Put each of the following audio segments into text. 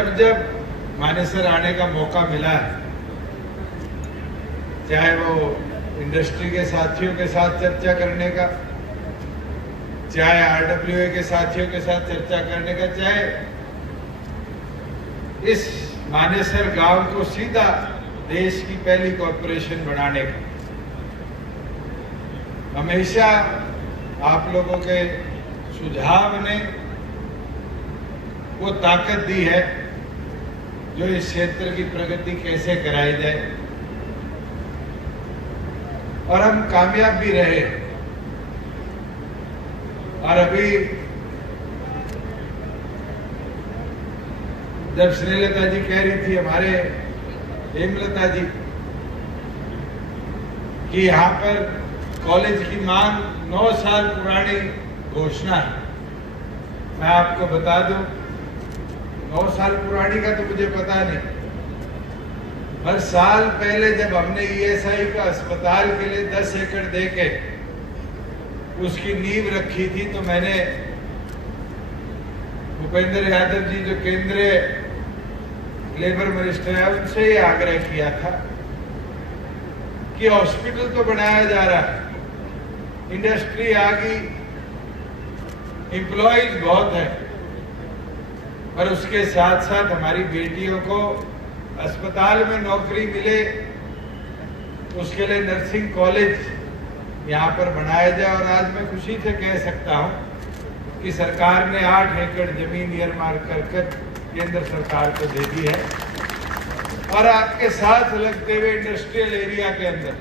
जब मानेसर आने का मौका मिला है, चाहे वो इंडस्ट्री के साथियों के साथ चर्चा करने का, चाहे आरडब्ल्यूए के साथियों के साथ चर्चा करने का, चाहे इस मानेसर गांव को सीधा देश की पहली कॉर्पोरेशन बनाने का, हमेशा आप लोगों के सुझाव ने वो ताकत दी है जो इस क्षेत्र की प्रगति कैसे कराई जाए, और हम कामयाब भी रहे। और अभी जब श्रीलता जी कह रही थी, हमारे हेमलता जी, कि यहाँ पर कॉलेज की मांग 9 साल पुरानी घोषणा है, मैं आपको बता दूं 9 साल पुरानी का तो मुझे पता नहीं, हर साल पहले जब हमने ईएसआई का अस्पताल के लिए 10 एकड़ देके उसकी नींव रखी थी, तो मैंने भूपेंद्र यादव जी जो केंद्रीय लेबर मिनिस्टर है उनसे ये आग्रह किया था कि हॉस्पिटल तो बनाया जा रहा है, इंडस्ट्री आ गई, एम्प्लॉयज बहुत है, और उसके साथ साथ हमारी बेटियों को अस्पताल में नौकरी मिले, उसके लिए नर्सिंग कॉलेज यहाँ पर बनाया जाए। और आज मैं खुशी से कह सकता हूँ कि सरकार ने 8 एकड़ जमीन ईयरमार्क कर केंद्र सरकार को दे दी है, और आपके साथ लगते हुए इंडस्ट्रियल एरिया के अंदर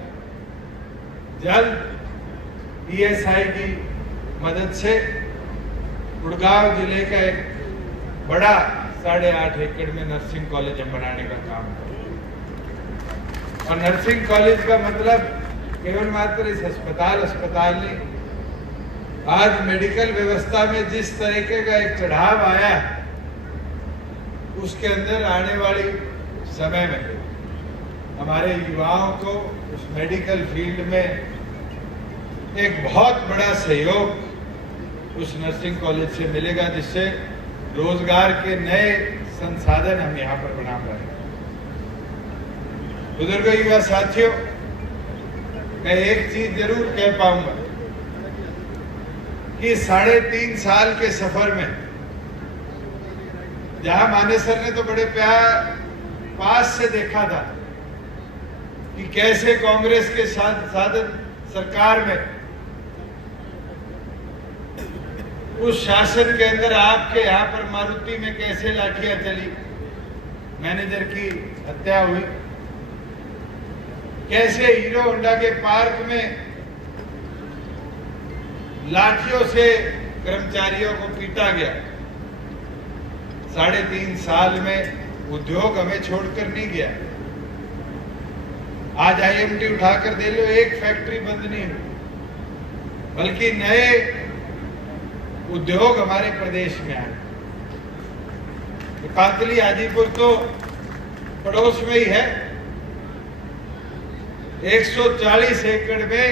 जल्द ईएसआई की मदद से गुड़गांव जिले का एक बड़ा 8.5 एकड़ में नर्सिंग कॉलेज हम बनाने का काम करें। और नर्सिंग कॉलेज का मतलब केवल मात्र इस अस्पताल नहीं, आज मेडिकल व्यवस्था में जिस तरीके का एक चढ़ाव आया है, उसके अंदर आने वाली समय में हमारे युवाओं को उस मेडिकल फील्ड में एक बहुत बड़ा सहयोग उस नर्सिंग कॉलेज से मिलेगा, जिससे रोजगार के नए संसाधन हम यहाँ पर बना रहे हैं। बुजुर्गों, युवा साथियों, मैं एक चीज जरूर कह पाऊंगा कि 3.5 साल के सफर में जहां मानेसर ने तो बड़े पास से देखा था कि कैसे कांग्रेस के साथ सरकार में उस शासन के अंदर आपके यहाँ पर मारुति में कैसे लाठियां चली, मैनेजर की हत्या हुई, कैसे हीरो होंडा के पार्क में लाठियों से कर्मचारियों को पीटा गया। 3.5 साल में उद्योग हमें छोड़कर नहीं गया। आज आईएमटी उठाकर दे लो, एक फैक्ट्री बंद नहीं हुई, बल्कि नए उद्योग हमारे प्रदेश में आए। कातली हाजीपुर तो पड़ोस में ही है, 140 एकड़ में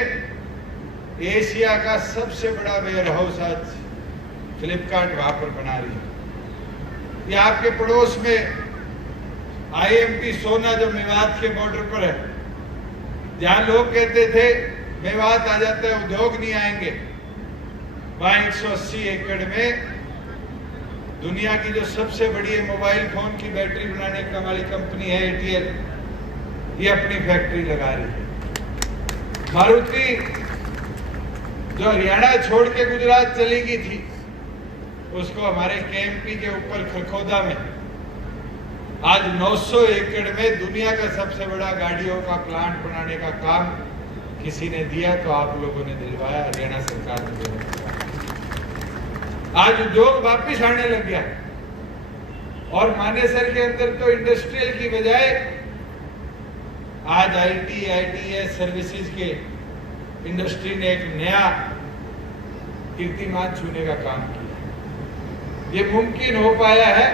एशिया का सबसे बड़ा वेयर हाउस आज फ्लिपकार्ट वहां पर बना रही है। ये आपके पड़ोस में आईएमटी सोना जो मेवात के बॉर्डर पर है, जहां लोग कहते थे मेवात आ जाता है उद्योग नहीं आएंगे, वहां 180 एकड़ में दुनिया की जो सबसे बड़ी मोबाइल फोन की बैटरी बनाने का वाली कंपनी है एटीएल, ये अपनी फैक्ट्री लगा रही है। मारुति जो हरियाणा छोड़ के गुजरात चली गई थी, उसको हमारे केएमपी के ऊपर खरखोदा में आज 900 एकड़ में दुनिया का सबसे बड़ा गाड़ियों का प्लांट बनाने का काम किसी ने दिया, तो आप लोगों ने दिलवाया, हरियाणा सरकार ने दिलवाया। आज उद्योग वापिस आने लग गया, और मानेसर के अंदर तो इंडस्ट्रियल की बजाय आज आईटी, आईटीएस सर्विसेज के इंडस्ट्री ने एक नया कीर्तिमान छूने का काम किया। ये मुमकिन हो पाया है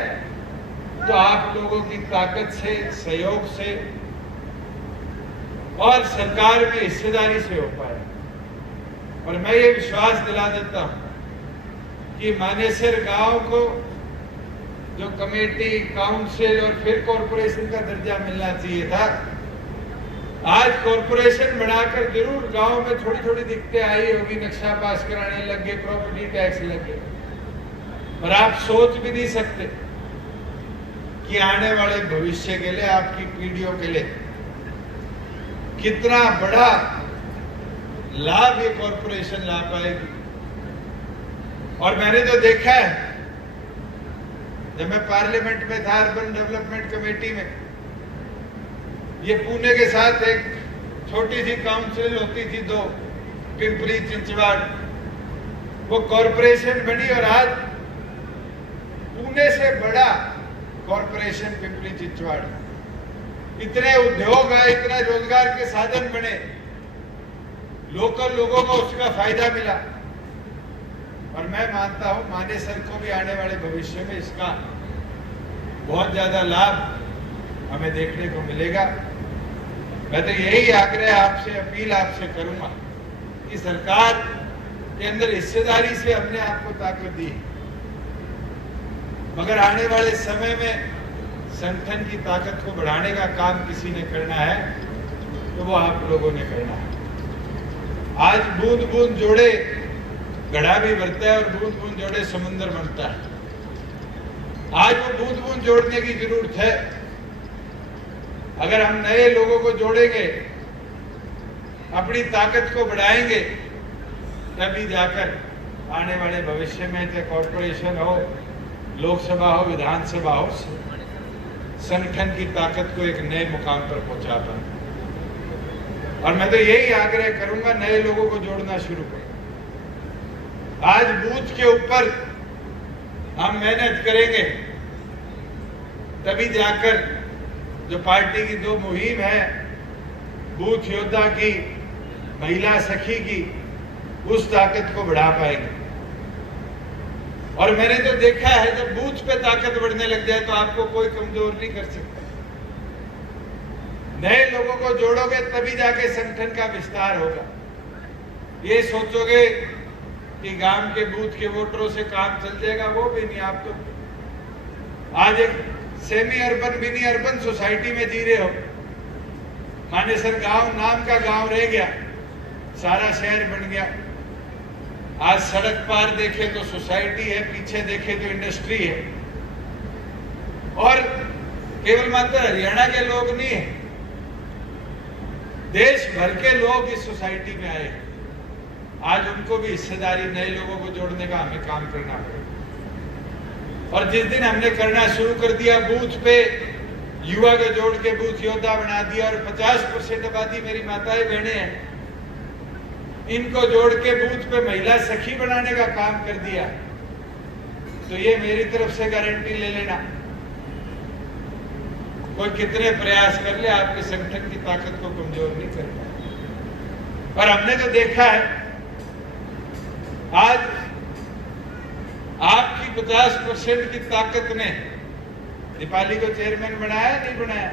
तो आप लोगों की ताकत से, सहयोग से और सरकार में हिस्सेदारी से हो पाया। और मैं ये विश्वास दिला देता हूं कि मानेसर गांव को जो कमेटी, काउंसिल और फिर कॉरपोरेशन का दर्जा मिलना चाहिए था, आज कॉरपोरेशन बनाकर जरूर गांव में थोड़ी थोड़ी दिक्कतें आई होगी, नक्शा पास कराने लग गए, प्रॉपर्टी टैक्स लग गए, पर आप सोच भी नहीं सकते कि आने वाले भविष्य के लिए, आपकी पीढ़ियों के लिए कितना बड़ा लाभ ये कॉरपोरेशन ला पाएगी। और मैंने तो देखा है, जब मैं पार्लियामेंट में था, अर्बन डेवलपमेंट कमेटी में, ये पुणे के साथ एक छोटी सी काउंसिल होती थी, 2 पिंपरी चिंचवाड़, वो कॉरपोरेशन बनी और आज पुणे से बड़ा कॉरपोरेशन पिंपरी चिंचवाड़। इतने उद्योग आए, इतना रोजगार के साधन बने, लोकल लोगों को उसका फायदा मिला। और मैं मानता हूं मानेसर को भी आने वाले भविष्य में इसका बहुत ज्यादा लाभ हमें देखने को मिलेगा। मैं तो यही आग्रह आपसे, अपील आपसे करूंगा कि सरकार के अंदर हिस्सेदारी से हमने आपको ताकत दी, मगर आने वाले समय में संगठन की ताकत को बढ़ाने का काम किसी ने करना है तो वो आप लोगों ने करना है। आज बूंद बूंद जोड़े घड़ा भी भरता है और बूंद बूंद जोड़े समुद्र बनता है। आज वो बूंद बूंद जोड़ने की जरूरत है। अगर हम नए लोगों को जोड़ेंगे, अपनी ताकत को बढ़ाएंगे, तभी जाकर आने वाले भविष्य में, चाहे कॉरपोरेशन हो, लोकसभा हो, विधानसभा हो, संगठन की ताकत को एक नए मुकाम पर पहुंचा पाए। और मैं तो यही आग्रह करूंगा, नए लोगों को जोड़ना शुरू करें। आज बूथ के ऊपर हम मेहनत करेंगे, तभी जाकर जो पार्टी की 2 मुहिम है, बूथ योद्धा की, महिला सखी की, उस ताकत को बढ़ा पाएंगे। और मैंने तो देखा है, जब बूथ पे ताकत बढ़ने लग जाए तो आपको कोई कमजोर नहीं कर सकता। नए लोगों को जोड़ोगे तभी जाके संगठन का विस्तार होगा। ये सोचोगे कि गांव के बूथ के वोटरों से काम चल जाएगा, वो भी नहीं। आप तो आज एक semi urban, mini urban society में जी रहे हो। मानेसर गांव नाम का गांव रह गया, सारा शहर बन गया। आज सड़क पार देखे तो सोसाइटी है, पीछे देखे तो इंडस्ट्री है। और केवल मात्र हरियाणा के लोग नहीं है, देश भर के लोग इस सोसाइटी में आए। आज उनको भी हिस्सेदारी, नए लोगों को जोड़ने का हमें काम करना पड़ेगा। और जिस दिन हमने करना शुरू कर दिया, बूथ पे युवा को जोड़ के बूथ योद्धा बना दिया, और 50% आबादी मेरी माताएं बहनें हैं, इनको जोड़ के बूथ पे महिला सखी बनाने का काम कर दिया, तो ये मेरी तरफ से गारंटी ले लेना, कोई कितने प्रयास कर ले, आपके संगठन की ताकत को कमजोर नहीं कर पाए। पर हमने तो देखा है, आज आपकी 50% की ताकत ने दीपाली को चेयरमैन बनाया, नहीं बनाया?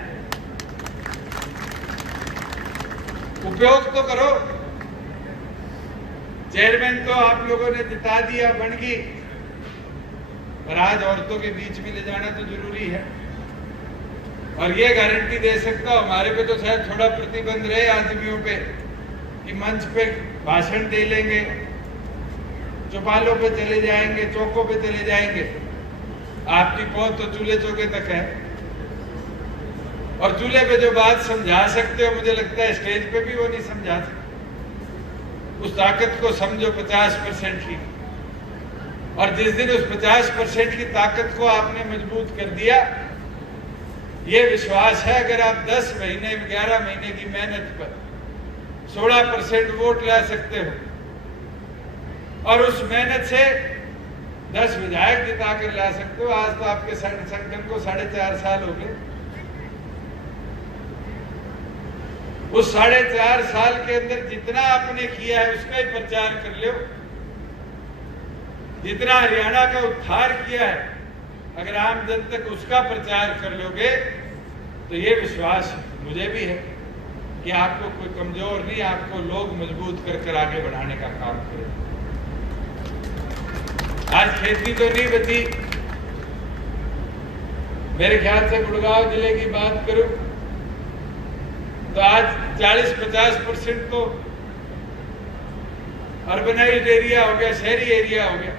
उपयोग तो करो। चेयरमैन तो आप लोगों ने जिता दिया, बन गई, पर आज औरतों के बीच में ले जाना तो जरूरी है। और ये गारंटी दे सकता हूं, हमारे पे तो शायद थोड़ा प्रतिबंध रहे आदमियों पे कि मंच पे भाषण दे लेंगे, चौपालों पे चले जाएंगे, चौकों पे चले जाएंगे। आपकी पहुंच तो चूल्हे चौके तक है, और चूल्हे पे जो बात समझा सकते हो, मुझे लगता है स्टेज पे भी वो नहीं समझा सकते। उस ताकत को समझो 50% की, और जिस दिन उस 50% की ताकत को आपने मजबूत कर दिया, ये विश्वास है, अगर आप 10 महीने, 11 महीने की मेहनत पर 16% वोट ला सकते हो, और उस मेहनत से 10 विधायक जिता कर ला सकते हो। आज तो आपके संगठन को 4.5 साल हो गए। उस 4.5 साल के अंदर जितना आपने किया है उसका ही प्रचार कर लो। जितना हरियाणा का उद्धार किया है, अगर आम जन तक उसका प्रचार कर लोगे, तो ये विश्वास मुझे भी है कि आपको कोई कमजोर नहीं, आपको लोग मजबूत कर आगे बढ़ाने का काम करें। आज खेती तो नहीं बची, मेरे ख्याल से गुड़गांव जिले की बात करूं तो आज 40-50% तो अर्बनाइज्ड एरिया हो गया, शहरी एरिया हो गया।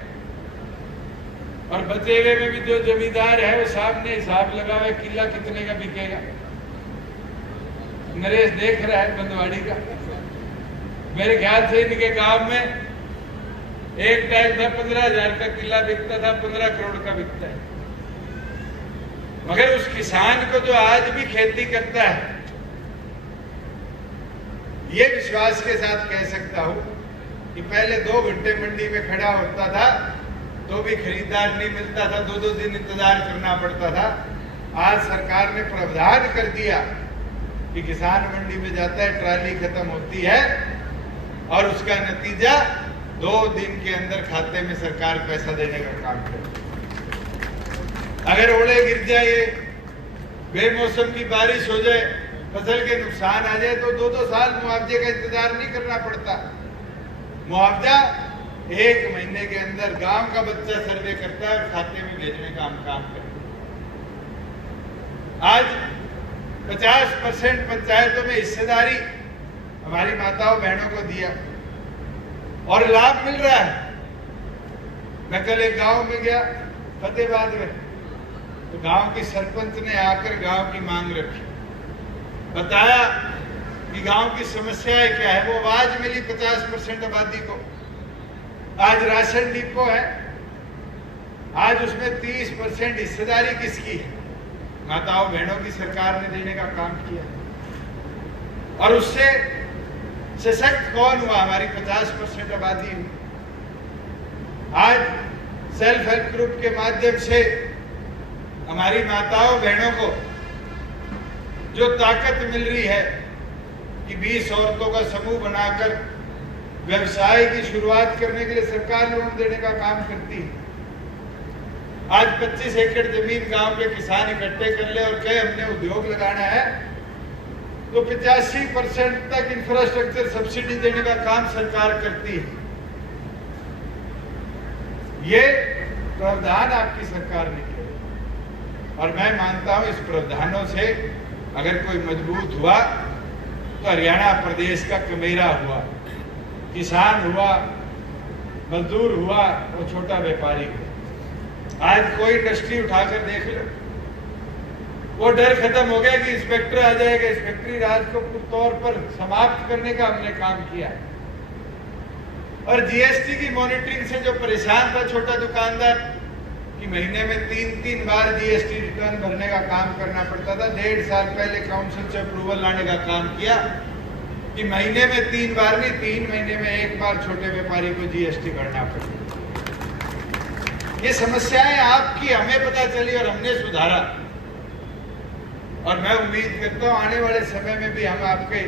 और बचे हुए में भी जो जमींदार है वो सामने हिसाब लगा हुआ किला कितने का बिकेगा। नरेश देख रहा है बंदवाड़ी का। मेरे ख्याल से इनके गांव में एक टाइम था 15,000 का किला बिकता था, 15 करोड़ का बिकता है। मगर उस किसान को जो आज भी खेती करता है, ये विश्वास के साथ कह सकता हूं कि पहले 2 घंटे मंडी में खड़ा होता था तो भी खरीदार नहीं मिलता था, 2-2 दिन इंतजार करना पड़ता था। आज सरकार ने प्रावधान कर दिया कि किसान मंडी में जाता है, ट्राली खत्म होती है और उसका नतीजा 2 दिन के अंदर खाते में सरकार पैसा देने का काम करती है। अगर ओले गिर जाए, बेमौसम की बारिश हो जाए, फसल के नुकसान आ जाए तो 2-2 साल मुआवजे का इंतजार नहीं करना पड़ता। मुआवजा 1 महीने के अंदर गांव का बच्चा सर्वे करता है और खाते में भेजने का हम काम करते हैं। आज 50% पंचायतों में हिस्सेदारी हमारी माताओं बहनों को दिया और लाभ मिल रहा है। मैं कल एक गांव में गया, फतेहाबाद में, तो गांव की सरपंच ने आकर गांव की मांग रखी, बताया कि गांव की समस्याएं क्या है। वो आवाज मिली 50% आबादी को। आज राशन डिपो है, आज उसमें 30% हिस्सेदारी किसकी है? माताओं बहनों की सरकार ने देने का काम किया। और उससे सशक्त कौन हुआ? हमारी 50% आबादी हुई। आज सेल्फ हेल्प ग्रुप के माध्यम से हमारी माताओं बहनों को जो ताकत मिल रही है कि 20 औरतों का समूह बनाकर व्यवसाय की शुरुआत करने के लिए सरकार लोन देने का काम करती है। आज 25 एकड़ जमीन गांव के किसान इकट्ठे कर ले और कहे हमने उद्योग लगाना है, तो 85% तक इंफ्रास्ट्रक्चर सब्सिडी देने का काम सरकार करती है। ये प्रावधान आपकी सरकार ने किया और मैं मानता हूं इस प्रावधानों से अगर कोई मजबूत हुआ तो हरियाणा प्रदेश का कमेरा हुआ, किसान हुआ, मजदूर हुआ और छोटा व्यापारी हुआ। आज कोई इंडस्ट्री उठाकर देख लो, वो डर खत्म हो गया कि इंस्पेक्टर आ जाएगा। इंस्पेक्टरी राज को तौर पर समाप्त करने का हमने काम किया। और जीएसटी की मॉनिटरिंग से जो परेशान था छोटा दुकानदार कि महीने में 3-3 बार जीएसटी रिटर्न भरने का काम करना पड़ता था, 1.5 साल पहले काउंसिल से अप्रूवल लाने का काम किया कि महीने में 3 बार नहीं, 3 महीने में 1 बार छोटे व्यापारी को जीएसटी भरना पड़ता। ये समस्याएं आपकी हमें पता चली और हमने सुधारा। और मैं उम्मीद करता हूं आने वाले समय में भी हम आपके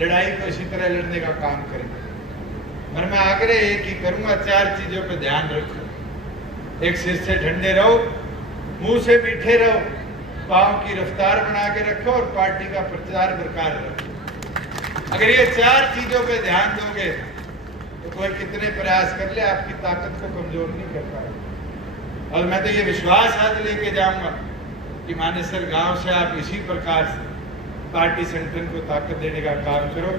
लड़ाई को इसी तरह लड़ने का काम करेंगे। और मैं आग्रह एक ही करूंगा, 4 चीजों पर ध्यान रखो। एक, सिर से ठंडे रहो, मुंह से मीठे रहो, पांव की रफ्तार बना के रखो और पार्टी का प्रचार बरकरार रखो। अगर ये 4 चीजों पे ध्यान दोगे तो कोई कितने प्रयास कर ले आपकी ताकत को कमजोर नहीं कर पाएगा। और मैं तो ये विश्वास आज लेके जाऊंगा कि मानेसर गांव से आप इसी प्रकार से पार्टी संगठन को ताकत देने का काम करो।